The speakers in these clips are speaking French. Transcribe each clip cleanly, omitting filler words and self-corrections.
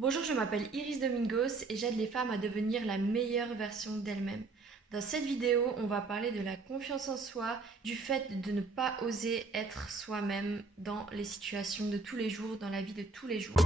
Bonjour, je m'appelle Iris Domingos et j'aide les femmes à devenir la meilleure version d'elles-mêmes. Dans cette vidéo, on va parler de la confiance en soi, du fait de ne pas oser être soi-même dans les situations de tous les jours, dans la vie de tous les jours.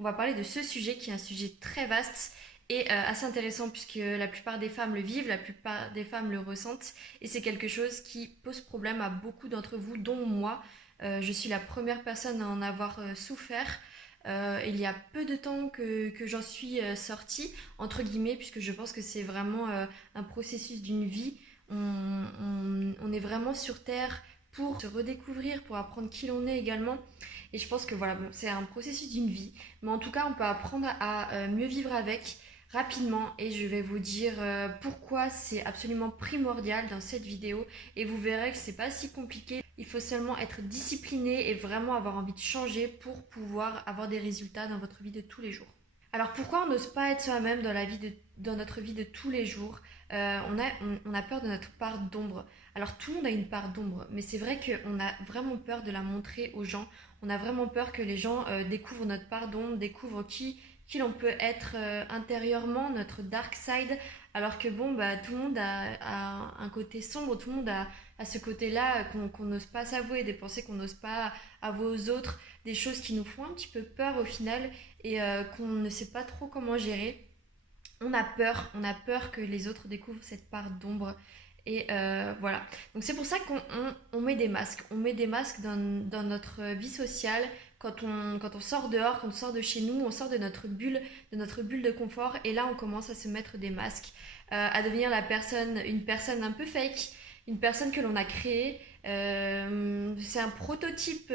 On va parler de ce sujet qui est un sujet très vaste et assez intéressant puisque la plupart des femmes le vivent, la plupart des femmes le ressentent et c'est quelque chose qui pose problème à beaucoup d'entre vous, dont moi. Je suis la première personne à en avoir souffert. Il y a peu de temps que j'en suis sortie, entre guillemets, puisque je pense que c'est vraiment un processus d'une vie. On est vraiment sur Terre pour se redécouvrir, pour apprendre qui l'on est également. Et je pense que voilà, bon, c'est un processus d'une vie. Mais en tout cas, on peut apprendre à mieux vivre avec rapidement. Et je vais vous dire pourquoi c'est absolument primordial dans cette vidéo. Et vous verrez que c'est pas si compliqué. Il faut seulement être discipliné et vraiment avoir envie de changer pour pouvoir avoir des résultats dans votre vie de tous les jours. Alors pourquoi on n'ose pas être soi-même dans notre vie de tous les jours? On a peur de notre part d'ombre. Alors tout le monde a une part d'ombre, mais c'est vrai qu'on a vraiment peur de la montrer aux gens. On a vraiment peur que les gens découvrent notre part d'ombre, découvrent qui l'on peut être intérieurement, notre dark side. Alors que bon, bah, tout le monde a un côté sombre, tout le monde a ce côté-là qu'on n'ose pas s'avouer, des pensées qu'on n'ose pas avouer aux autres, des choses qui nous font un petit peu peur au final et qu'on ne sait pas trop comment gérer. On a peur que les autres découvrent cette part d'ombre. Et voilà. Donc c'est pour ça qu'on met des masques. On met des masques dans notre vie sociale. Quand on sort dehors, quand on sort de chez nous, on sort de notre bulle de confort. Et là, on commence à se mettre des masques, à devenir une personne un peu fake, une personne que l'on a créée. C'est un prototype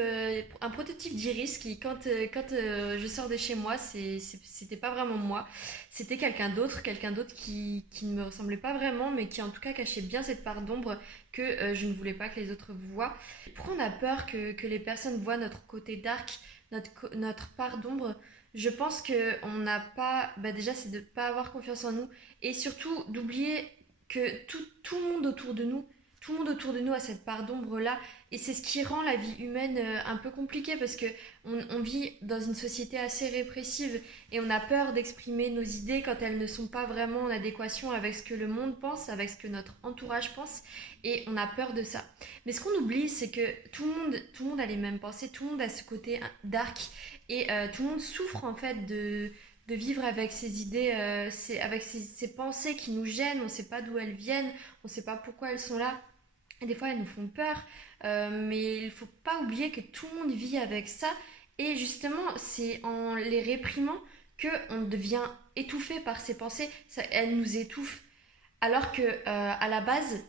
d'Iris qui, quand je sors de chez moi, c'était pas vraiment moi. C'était quelqu'un d'autre qui ne me ressemblait pas vraiment, mais qui en tout cas cachait bien cette part d'ombre que je ne voulais pas que les autres voient. Pourquoi on a peur que les personnes voient notre côté dark, notre part d'ombre? Je pense que on n'a pas, bah déjà c'est de ne pas avoir confiance en nous et surtout d'oublier que tout le monde autour de nous, tout le monde autour de nous a cette part d'ombre là et c'est ce qui rend la vie humaine un peu compliquée parce que on vit dans une société assez répressive et on a peur d'exprimer nos idées quand elles ne sont pas vraiment en adéquation avec ce que le monde pense, avec ce que notre entourage pense et on a peur de ça. Mais ce qu'on oublie c'est que tout le monde a les mêmes pensées, tout le monde a ce côté dark et tout le monde souffre en fait de vivre avec ces idées, avec ces pensées qui nous gênent, on ne sait pas d'où elles viennent, on ne sait pas pourquoi elles sont là. Et des fois, elles nous font peur, mais il ne faut pas oublier que tout le monde vit avec ça. Et justement, c'est en les réprimant qu'on devient étouffé par ces pensées. Ça, elles nous étouffent. Alors que à la base,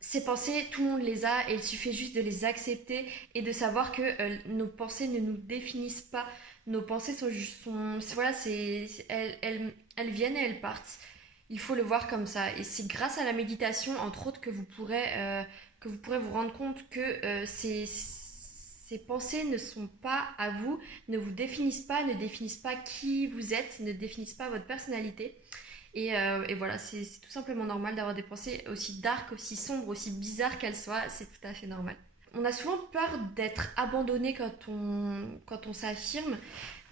ces pensées, tout le monde les a et il suffit juste de les accepter et de savoir que nos pensées ne nous définissent pas. Nos pensées voilà, elles viennent et elles partent. Il faut le voir comme ça. Et c'est grâce à la méditation, entre autres, que vous pourrez vous rendre compte que ces pensées ne sont pas à vous, ne vous définissent pas, ne définissent pas qui vous êtes, ne définissent pas votre personnalité. Et voilà, c'est tout simplement normal d'avoir des pensées aussi dark, aussi sombres, aussi bizarres qu'elles soient, c'est tout à fait normal. On a souvent peur d'être abandonné quand on s'affirme,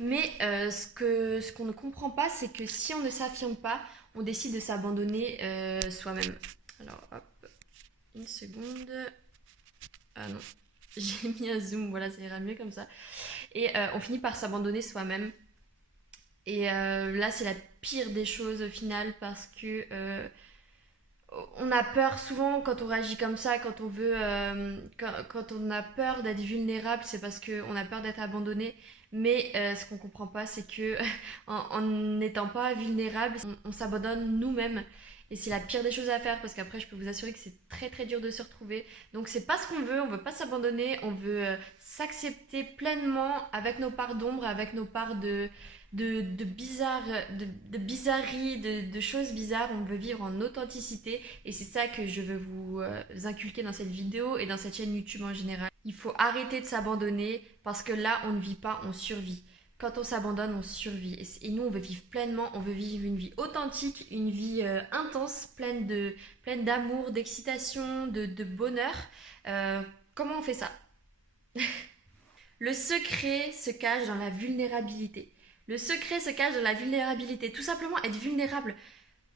mais ce qu'on ne comprend pas, c'est que si on ne s'affirme pas, on décide de s'abandonner soi-même. Alors, hop, une seconde. Ah non, j'ai mis un zoom, voilà, ça ira mieux comme ça. Et on finit par s'abandonner soi-même. Et là, c'est la pire des choses au final parce que on a peur souvent quand on réagit comme ça, quand on veut, quand on a peur d'être vulnérable, c'est parce qu'on a peur d'être abandonné. Mais ce qu'on comprend pas, c'est que en n'étant pas vulnérable, on s'abandonne nous-mêmes. Et c'est la pire des choses à faire parce qu'après, je peux vous assurer que c'est très très dur de se retrouver. Donc c'est pas ce qu'on veut, on veut pas s'abandonner, on veut s'accepter pleinement avec nos parts d'ombre, avec nos parts de bizarreries, de choses bizarres. On veut vivre en authenticité et c'est ça que je veux vous inculquer dans cette vidéo et dans cette chaîne YouTube en général. Il faut arrêter de s'abandonner parce que là, on ne vit pas, on survit. Quand on s'abandonne, on survit. Et nous, on veut vivre pleinement, on veut vivre une vie authentique, une vie intense, pleine d'amour, d'excitation, de bonheur. Euh, Comment on fait ça? Le secret se cache dans la vulnérabilité. Le secret se cache dans la vulnérabilité. Tout simplement, être vulnérable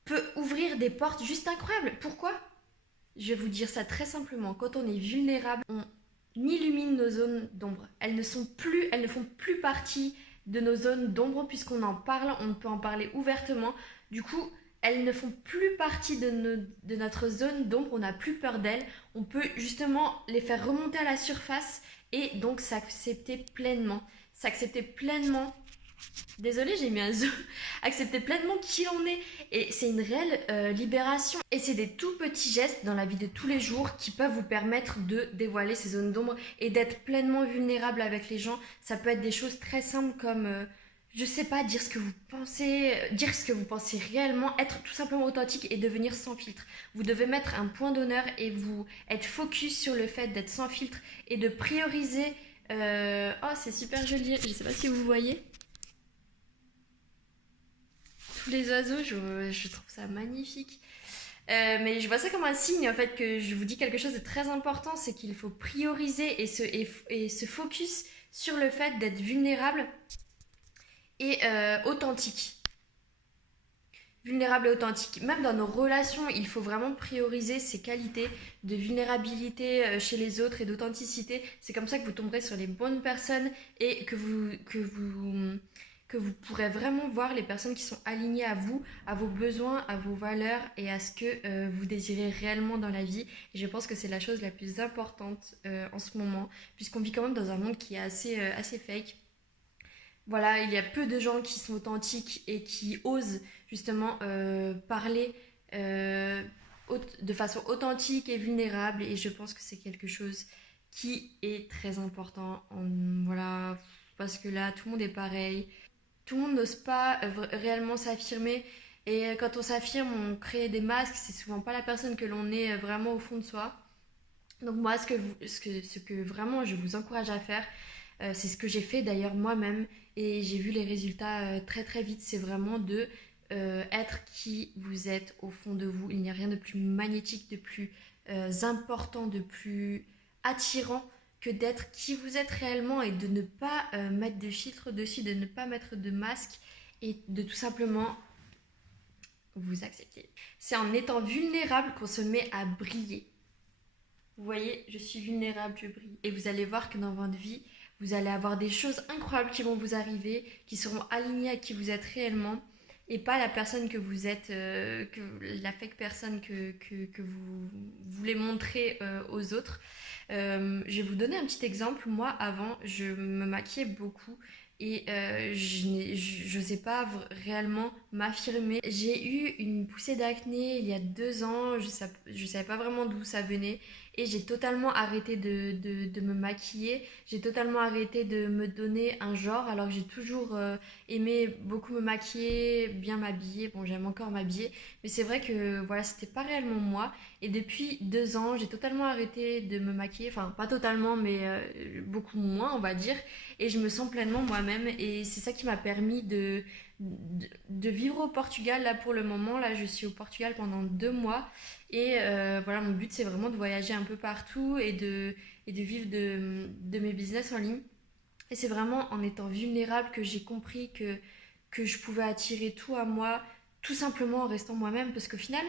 peut ouvrir des portes juste incroyables. Pourquoi? Je vais vous dire ça très simplement. Quand on est vulnérable, on illumine nos zones d'ombre. Elles ne font plus partie de nos zones d'ombre puisqu'on en parle, on peut en parler ouvertement. Du coup, elles ne font plus partie de notre zone d'ombre, on n'a plus peur d'elles. On peut justement les faire remonter à la surface et donc s'accepter pleinement. S'accepter pleinement. Désolée, j'ai mis un zoom. Accepter pleinement qui on est. Et c'est une réelle libération. Et c'est des tout petits gestes dans la vie de tous les jours qui peuvent vous permettre de dévoiler ces zones d'ombre et d'être pleinement vulnérable avec les gens. Ça peut être des choses très simples comme, je sais pas, dire ce que vous pensez réellement, être tout simplement authentique et devenir sans filtre. Vous devez mettre un point d'honneur et vous être focus sur le fait d'être sans filtre et de prioriser. Oh, c'est super joli. Je sais pas si vous voyez. Tous les oiseaux, je trouve ça magnifique. Mais je vois ça comme un signe en fait que je vous dis quelque chose de très important, c'est qu'il faut prioriser et se focus sur le fait d'être vulnérable et authentique. Vulnérable et authentique. Même dans nos relations, il faut vraiment prioriser ces qualités de vulnérabilité chez les autres et d'authenticité. C'est comme ça que vous tomberez sur les bonnes personnes et que vous pourrez vraiment voir les personnes qui sont alignées à vous, à vos besoins, à vos valeurs et à ce que vous désirez réellement dans la vie. Et je pense que c'est la chose la plus importante en ce moment, puisqu'on vit quand même dans un monde qui est assez fake. Voilà, il y a peu de gens qui sont authentiques et qui osent justement parler de façon authentique et vulnérable. Et je pense que c'est quelque chose qui est très important. Voilà, parce que là, tout le monde est pareil. Tout le monde n'ose pas réellement s'affirmer et quand on s'affirme, on crée des masques, c'est souvent pas la personne que l'on est vraiment au fond de soi. Donc moi, ce que vraiment je vous encourage à faire, c'est ce que j'ai fait d'ailleurs moi-même et j'ai vu les résultats très très vite, c'est vraiment de être qui vous êtes au fond de vous. Il n'y a rien de plus magnétique, de plus important, de plus attirant que d'être qui vous êtes réellement et de ne pas mettre de filtre dessus, de ne pas mettre de masque et de tout simplement vous accepter. C'est en étant vulnérable qu'on se met à briller. Vous voyez, je suis vulnérable, je brille. Et vous allez voir que dans votre vie, vous allez avoir des choses incroyables qui vont vous arriver, qui seront alignées à qui vous êtes réellement et pas la personne que vous êtes, la fake personne que vous voulez montrer aux autres. Je vais vous donner un petit exemple. Moi, avant, je me maquillais beaucoup et je n'osais pas réellement m'affirmer. J'ai eu une poussée d'acné il y a 2 ans, je savais pas vraiment d'où ça venait et j'ai totalement arrêté de me maquiller, j'ai totalement arrêté de me donner un genre alors que j'ai toujours aimé beaucoup me maquiller, bien m'habiller. Bon, j'aime encore m'habiller, mais c'est vrai que voilà, c'était pas réellement moi. Et depuis 2 ans, j'ai totalement arrêté de me maquiller, enfin pas totalement, mais beaucoup moins, on va dire. Et je me sens pleinement moi-même. Et c'est ça qui m'a permis de vivre au Portugal. Là, pour le moment, là, je suis au Portugal pendant 2 mois. Et voilà, mon but, c'est vraiment de voyager un peu partout et de vivre de mes business en ligne. Et c'est vraiment en étant vulnérable que j'ai compris que je pouvais attirer tout à moi, tout simplement en restant moi-même. Parce qu'au final,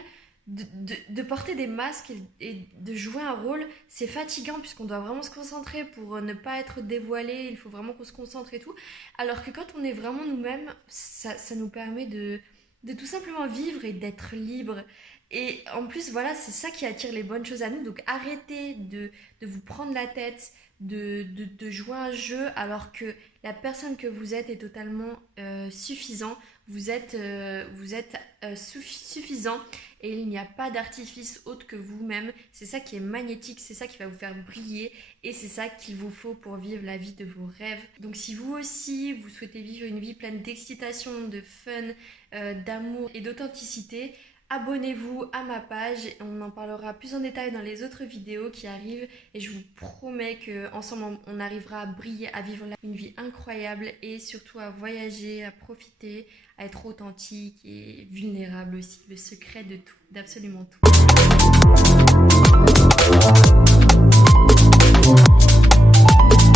de porter des masques et de jouer un rôle, c'est fatigant puisqu'on doit vraiment se concentrer pour ne pas être dévoilé, il faut vraiment qu'on se concentre et tout. Alors que quand on est vraiment nous-mêmes, ça nous permet de tout simplement vivre et d'être libre. Et en plus, voilà, c'est ça qui attire les bonnes choses à nous. Donc arrêtez de vous prendre la tête, de jouer un jeu alors que la personne que vous êtes est totalement suffisant. Vous êtes suffisant et il n'y a pas d'artifice autre que vous-même. C'est ça qui est magnétique, c'est ça qui va vous faire briller et c'est ça qu'il vous faut pour vivre la vie de vos rêves. Donc si vous aussi, vous souhaitez vivre une vie pleine d'excitation, de fun, d'amour et d'authenticité, abonnez-vous à ma page, on en parlera plus en détail dans les autres vidéos qui arrivent et je vous promets qu'ensemble on arrivera à briller, à vivre une vie incroyable et surtout à voyager, à profiter, à être authentique et vulnérable aussi, le secret de tout, d'absolument tout.